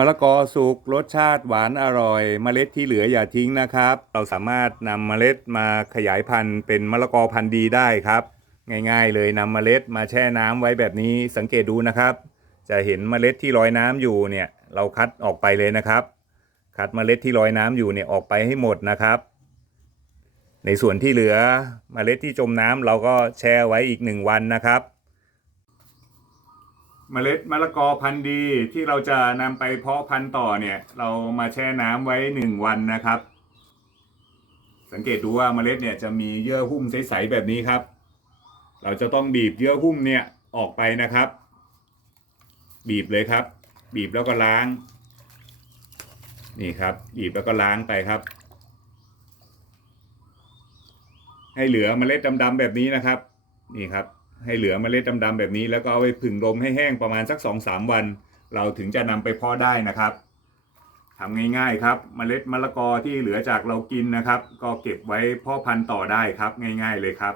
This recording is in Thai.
มะละกอสุกรสชาติหวานอร่อยเมล็ดที่เหลืออย่าทิ้งนะครับ เราสามารถนำเมล็ดมาขยายพันธุ์เป็นมะละกอพันธุ์ดีได้ครับ ง่ายๆ เลยนำเมล็ดมาแช่น้ำไว้แบบนี้สังเกตดูนะครับ จะเห็นเมล็ดที่ลอยน้ำอยู่เนี่ยเราคัดออกไปเลยนะครับ คัดเมล็ดที่ลอยน้ำอยู่เนี่ยออกไปให้หมดนะครับในส่วนที่เหลือเมล็ดที่จมน้ำเราก็แช่ไว้อีกหนึ่งวันนะครับ เมล็ดมะละกอพันธุ์ดีที่เราจะนำไปเพาะพันธุ์ต่อเนี่ย เรามาแช่น้ำไว้หนึ่งวันนะครับ สังเกตดูว่าเมล็ดเนี่ยจะมีเยื่อหุ้มใสๆแบบนี้ครับ เราจะต้องบีบเยื่อหุ้มเนี่ยออกไปนะครับ บีบเลยครับ บีบแล้วก็ล้าง นี่ครับ บีบแล้วก็ล้างไปครับ ให้เหลือเมล็ดดำๆแบบนี้นะครับ นี่ครับ ให้เหลือเมล็ดดำๆแบบนี้ แล้วก็เอาไปผึ่งลมให้แห้งประมาณสักสองสามวัน เราถึงจะนำไปเพาะได้นะครับทำง่ายๆครับเมล็ดมะละกอที่เหลือจากเรากินนะครับ ก็เก็บไว้เพาะพันธุ์ต่อได้ครับง่าย ๆเลยครับ